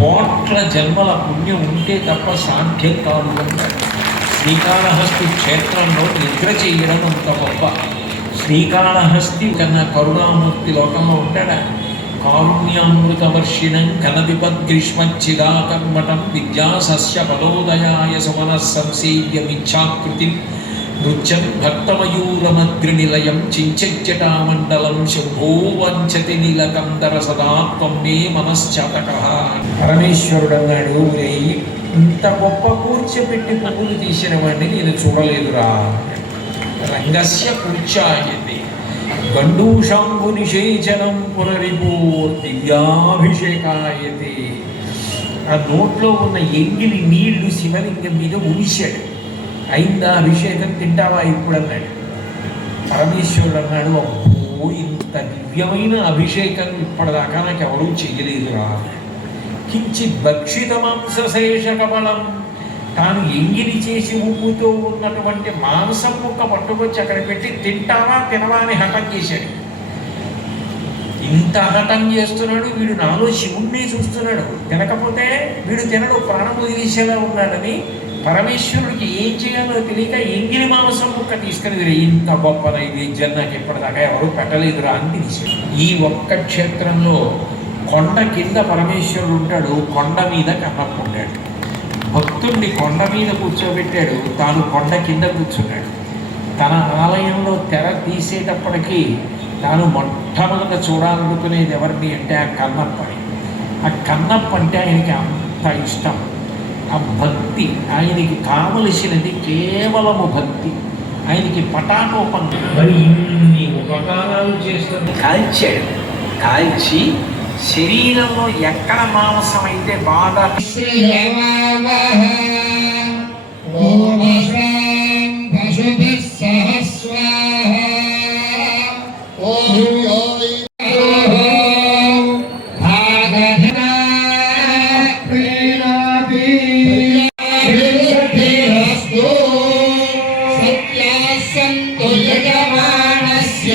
కోట్ల జన్మల పుణ్యం ఉంటే తప్ప సాధ్యం కాదు అంటారు. శ్రీకాళహస్తి క్షేత్రంలో నిద్ర చేయడం అంత గొప్ప. శ్రీకాళహస్తి కన్నా కరుణామూర్తి లోకంలో ఉంటాడా? కారుణ్యామృతవర్షిణం ఘనవిపద్గ్రీష్మచ్చిదాకర్మటం విద్యాసస్య పదోదయాయ సుమన సంసేవ్యమిచ్ఛాకృతి నృత్యం భక్తమయూరమద్రినిలయం చించజ్జటామండలం శంభో వంచతి నీలకందర సదా త్వం మే మనశ్చాతకః. పరమేశ్వరుడు అన్నాడు, ఇంత గొప్ప కూర్చోపెట్టి పువ్వులు తీసిన వాడిని నేను చూడలేదురా. రంగస్య కూర్చాయతే గండూషాంబు నిషేచనం పునరిపో దివ్యాభిషేకాయతే. ఆ నోట్లో ఉన్న ఎంగిలి నీళ్లు శివలింగం మీద ఉడిశాడు. అయిందా అభిషేకం, తింటావా ఇప్పుడు అన్నాడు. పరమేశ్వరుడు అన్నాడు, అబ్బో ఇంత దివ్యమైన అభిషేకం ఇప్పటిదాకా నాకు ఎవరూ చెయ్యలేదురా. కించిత్ భక్షిత మాంసశేష కమలం, తాను ఎంగిలి చేసి ఉప్పుతో ఉన్నటువంటి మాంసం ముక్క పట్టుకొచ్చి అక్కడ పెట్టి తింటావా తినవా అని హఠం చేశాడు. ఇంత హఠం చేస్తున్నాడు వీడు, నాలో శివుణ్ణి చూస్తున్నాడు, తినకపోతే వీడు తినడు, ప్రాణం వదిలేసేలా ఉన్నాడని పరమేశ్వరుడికి ఏం చేయాలో తెలియక ఎంగిలి మాంసం ముక్క తీసుకుని ఇంత గొప్ప నైవేద్యం నాకు ఇప్పటిదాకా ఎవరు పెట్టలేదురా అని తీశాడు. ఈ ఒక్క క్షేత్రంలో కొండ కింద పరమేశ్వరుడు ఉంటాడు, కొండ మీద కన్నప్ప ఉంటాడు. భక్తుడిని కొండ మీద కూర్చోబెట్టాడు, తాను కొండ కింద కూర్చున్నాడు. తన ఆలయంలో తెర తీసేటప్పటికీ తాను మొట్టమొదట చూడాలనుకునేది ఎవరిని అంటే ఆ కన్నప్పని. ఆ కన్నప్ప అంటే ఆయనకి అంత ఇష్టం. ఆ భక్తి ఆయనకి కావలసినది కేవలము భక్తి. ఆయనకి పటాటోపం. మరి ఇన్ని ఉపకారాలు చేస్తుంది. కాల్చి శరీరంలో ఎక్కడ మాంసం అయితే బాగా సత్యాసంతు యజమానస్య